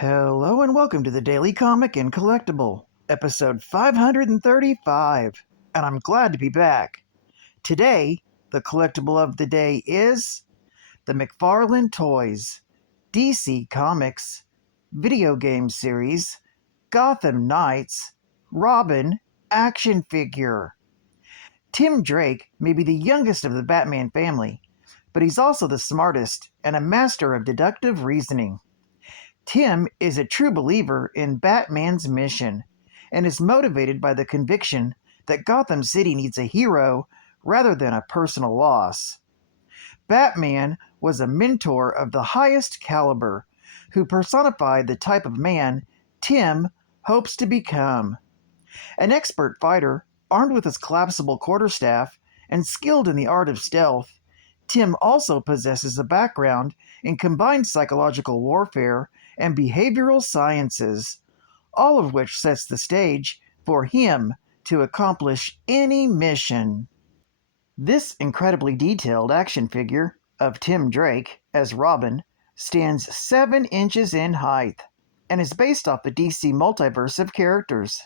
Hello and welcome to the Daily Comic and Collectible, episode 535, and I'm glad to be back. Today, the collectible of the day is the Mcfarlane Toys DC Comics video game series Gotham Knights Robin action figure. Tim Drake may be the youngest of the Batman family, but he's also the smartest and a master of deductive reasoning. Tim is a true believer in Batman's mission and is motivated by the conviction that Gotham City needs a hero rather than a personal loss. Batman was a mentor of the highest caliber who personified the type of man Tim hopes to become. An expert fighter, armed with his collapsible quarterstaff and skilled in the art of stealth, Tim also possesses a background in combined psychological warfare and behavioral sciences, all of which sets the stage for him to accomplish any mission. This incredibly detailed action figure of Tim Drake as Robin stands 7 inches in height and is based off the DC multiverse of characters.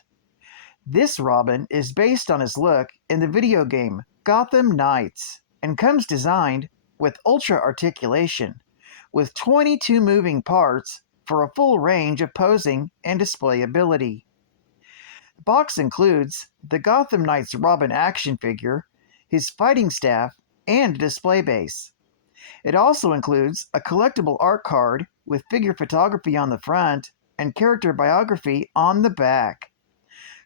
This Robin is based on his look in the video game Gotham Knights and comes designed with ultra articulation, with 22 moving parts for a full range of posing and display ability. The box includes the Gotham Knights Robin action figure, his fighting staff, and display base. It also includes a collectible art card with figure photography on the front and character biography on the back.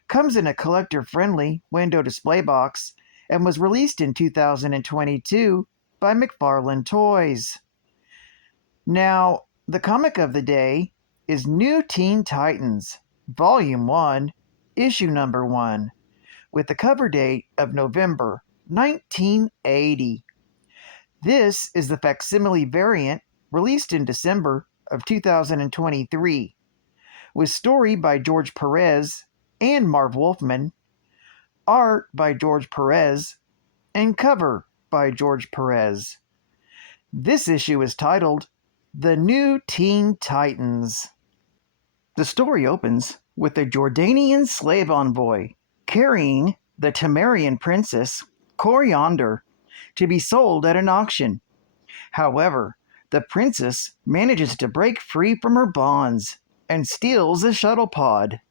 Comes in a collector-friendly window display box and was released in 2022 by Mcfarlane Toys. Now, the comic of the day is New Teen Titans, Volume 1, Issue Number 1, with the cover date of November 1980. This is the facsimile variant released in December of 2023, with story by George Perez and Marv Wolfman, art by George Perez, and cover by George Perez. This issue is titled The New Teen Titans. The story opens with a Jordanian slave envoy carrying the Temerian princess Coriander to be sold at an auction. However, the princess manages to break free from her bonds and steals a shuttle pod.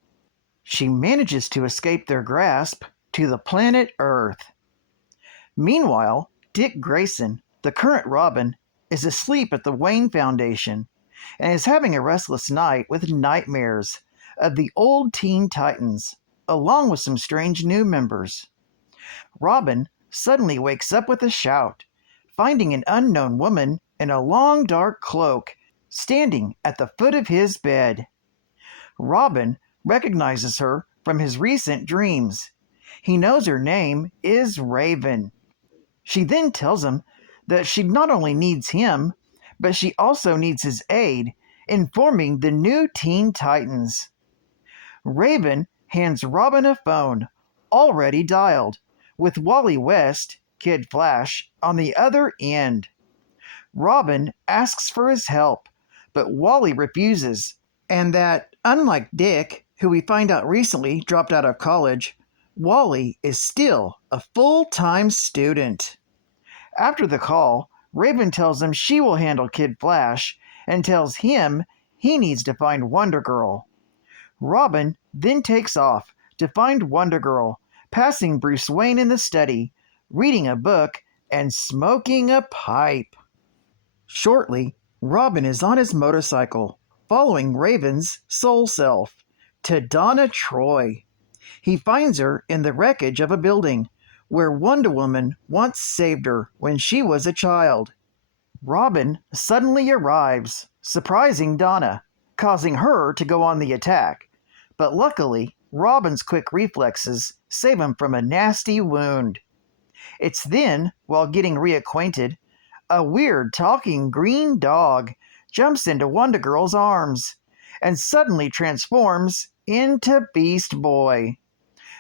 She manages to escape their grasp to the planet Earth. Meanwhile, Dick Grayson, the current Robin, is asleep at the Wayne Foundation and is having a restless night with nightmares of the old Teen Titans, along with some strange new members. Robin suddenly wakes up with a shout, finding an unknown woman in a long dark cloak standing at the foot of his bed. Robin recognizes her from his recent dreams. He knows her name is Raven. She then tells him that she not only needs him, but she also needs his aid in forming the new Teen Titans. Raven hands Robin a phone, already dialed, with Wally West, Kid Flash, on the other end. Robin asks for his help, but Wally refuses, and that, unlike Dick, who we find out recently dropped out of college, Wally is still a full-time student. After the call, Raven tells him she will handle Kid Flash and tells him he needs to find Wonder Girl. Robin then takes off to find Wonder Girl, passing Bruce Wayne in the study, reading a book, and smoking a pipe. Shortly, Robin is on his motorcycle, following Raven's soul self to Donna Troy. He finds her in the wreckage of a building where Wonder Woman once saved her when she was a child. Robin suddenly arrives, surprising Donna, causing her to go on the attack. But luckily, Robin's quick reflexes save him from a nasty wound. It's then, while getting reacquainted, a weird talking green dog jumps into Wonder Girl's arms and suddenly transforms into Beast Boy,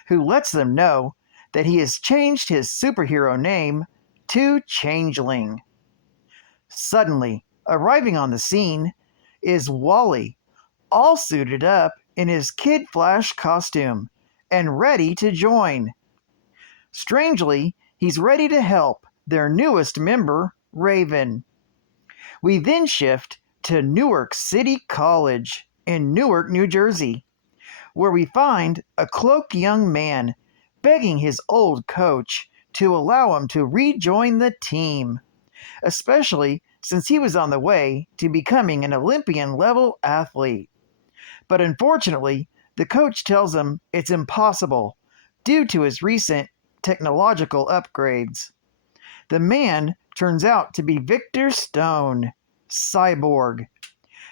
who lets them know that he has changed his superhero name to Changeling. Suddenly, arriving on the scene is Wally, all suited up in his Kid Flash costume and ready to join. Strangely, he's ready to help their newest member, Raven. We then shift to Newark City College in Newark, New Jersey, where we find a cloaked young man begging his old coach to allow him to rejoin the team, especially since he was on the way to becoming an Olympian-level athlete. But unfortunately, the coach tells him it's impossible due to his recent technological upgrades. The man turns out to be Victor Stone, Cyborg.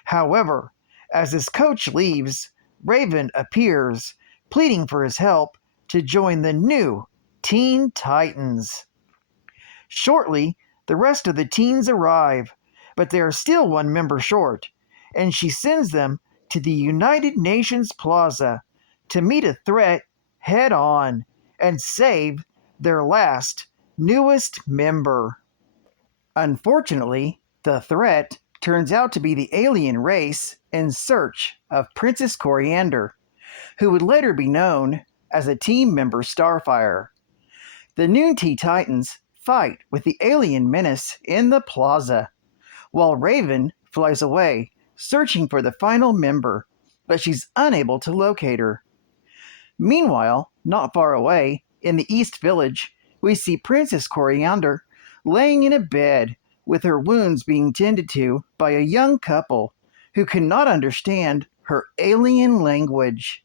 However, as his coach leaves, Raven appears, pleading for his help to join the new Teen Titans. Shortly, the rest of the teens arrive, but they are still one member short, and she sends them to the United Nations Plaza to meet a threat head on and save their last, newest member. Unfortunately, the threat turns out to be the alien race in search of Princess Coriander, who would later be known as a team member Starfire. The new Teen Titans fight with the alien menace in the plaza, while Raven flies away searching for the final member, but she's unable to locate her. Meanwhile, not far away, in the East Village, we see Princess Coriander laying in a bed with her wounds being tended to by a young couple who cannot understand her alien language.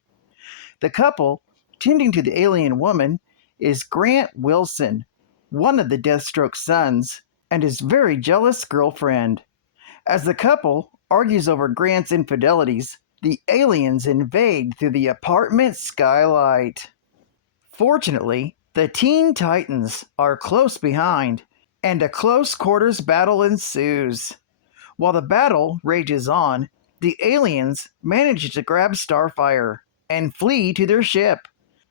The couple tending to the alien woman is Grant Wilson, one of the Deathstroke's sons, and his very jealous girlfriend. As the couple argues over Grant's infidelities, the aliens invade through the apartment skylight. Fortunately, the Teen Titans are close behind, and a close quarters battle ensues. While the battle rages on, the aliens manage to grab Starfire and flee to their ship,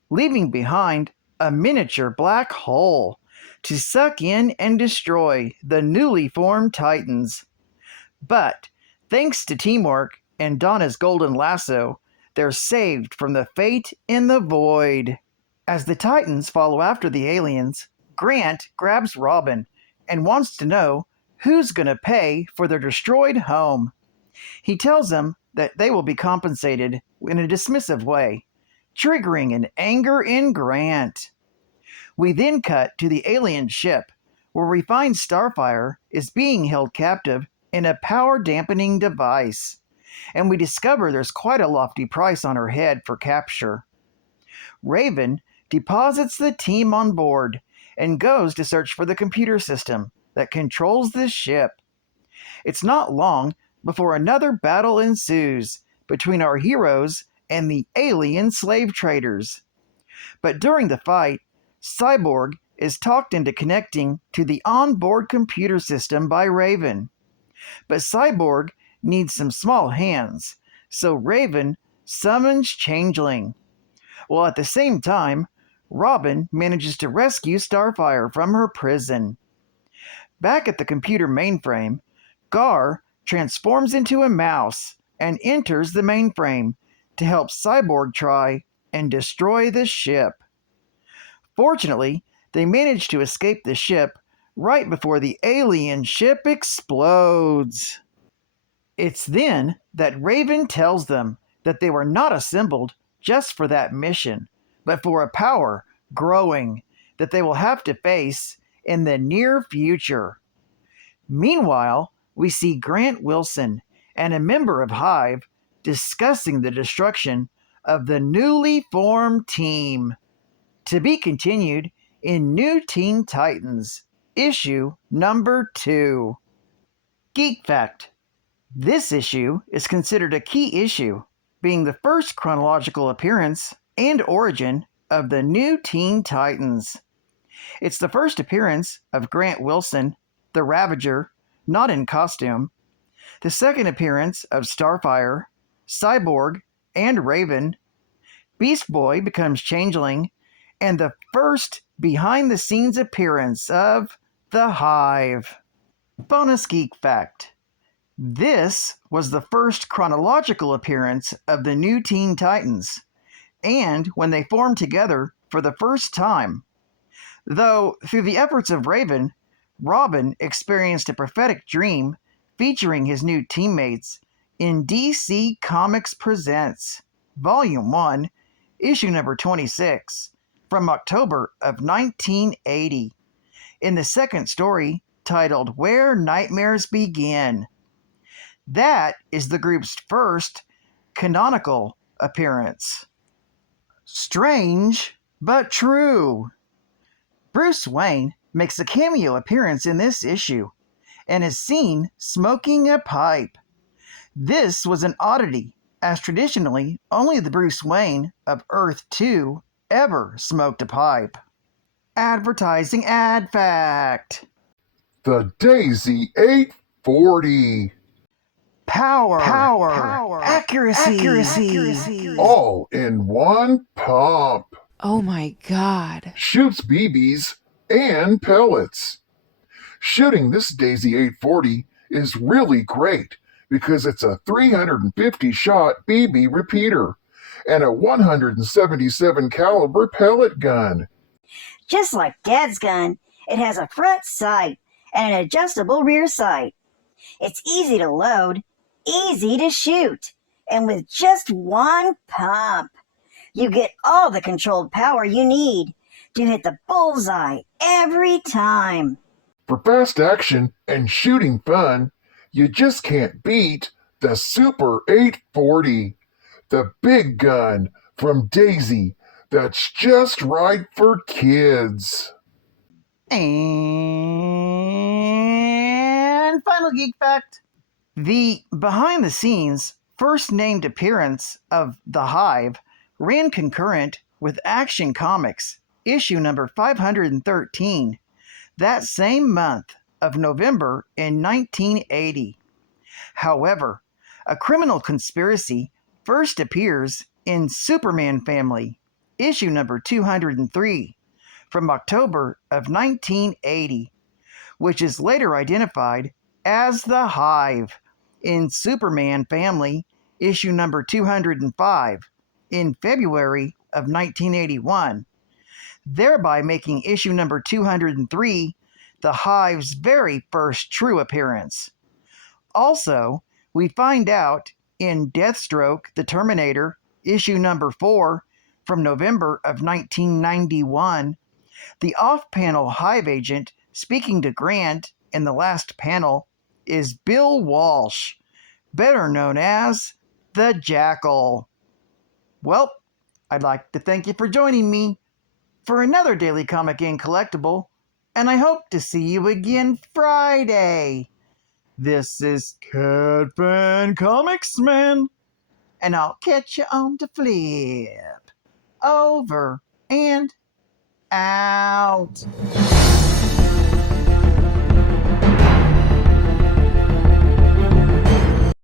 leaving behind a miniature black hole to suck in and destroy the newly formed Titans. But, thanks to teamwork and Donna's golden lasso, they're saved from the fate in the void. As the Titans follow after the aliens, Grant grabs Robin and wants to know who's going to pay for their destroyed home. He tells them that they will be compensated in a dismissive way, triggering an anger in Grant. We then cut to the alien ship, where we find Starfire is being held captive in a power-dampening device, and we discover there's quite a lofty price on her head for capture. Raven deposits the team on board and goes to search for the computer system that controls the ship. It's not long before another battle ensues between our heroes and the alien slave traders. But during the fight, Cyborg is talked into connecting to the onboard computer system by Raven. But Cyborg needs some small hands, so Raven summons Changeling. While at the same time, Robin manages to rescue Starfire from her prison. Back at the computer mainframe, Gar transforms into a mouse and enters the mainframe to help Cyborg try and destroy the ship. Fortunately, they manage to escape the ship right before the alien ship explodes. It's then that Raven tells them that they were not assembled just for that mission, but for a power growing that they will have to face in the near future. Meanwhile, we see Grant Wilson and a member of Hive discussing the destruction of the newly formed team. To be continued in New Teen Titans, issue number 2. Geek Fact: this issue is considered a key issue, being the first chronological appearance and origin of the New Teen Titans. It's the first appearance of Grant Wilson, the Ravager, not in costume, the second appearance of Starfire, Cyborg, and Raven. Beast Boy becomes Changeling, and the first behind-the-scenes appearance of the Hive. Bonus Geek Fact: This was the first chronological appearance of the new Teen Titans, and when they formed together for the first time. Though, through the efforts of Raven, Robin experienced a prophetic dream featuring his new teammates in DC Comics Presents, Volume 1, Issue number 26, from October of 1980, in the second story titled Where Nightmares Begin. That is the group's first canonical appearance. Strange, but true. Bruce Wayne makes a cameo appearance in this issue and is seen smoking a pipe. This was an oddity, as traditionally only the Bruce Wayne of Earth 2 ever smoked a pipe. Advertising ad fact. The Daisy 840. Power. Accuracy. All in one pump. Oh my God. Shoots BBs and pellets. Shooting this Daisy 840 is really great because it's a 350 shot BB repeater and a 177 caliber pellet gun. Just like Dad's gun, it has a front sight and an adjustable rear sight. It's easy to load, easy to shoot, and with just one pump, you get all the controlled power you need to hit the bullseye every time. For fast action and shooting fun, you just can't beat the Super 840, the big gun from Daisy that's just right for kids. And final geek fact. The behind-the-scenes first named appearance of The Hive ran concurrent with Action Comics, issue number 513, that same month of November in 1980. However, a criminal conspiracy first appears in Superman Family, issue number 203, from October of 1980, which is later identified as The Hive in Superman Family, issue number 205, in February of 1981, thereby making issue number 203 The Hive's very first true appearance. Also, we find out in Deathstroke the Terminator, issue number 4, from November of 1991, the off-panel Hive agent speaking to Grant in the last panel is Bill Walsh, better known as the Jackal. Well, I'd like to thank you for joining me for another Daily Comic and Collectible, and I hope to see you again Friday. This is Catfan Comicsman, and I'll catch you on the flip. Over and out.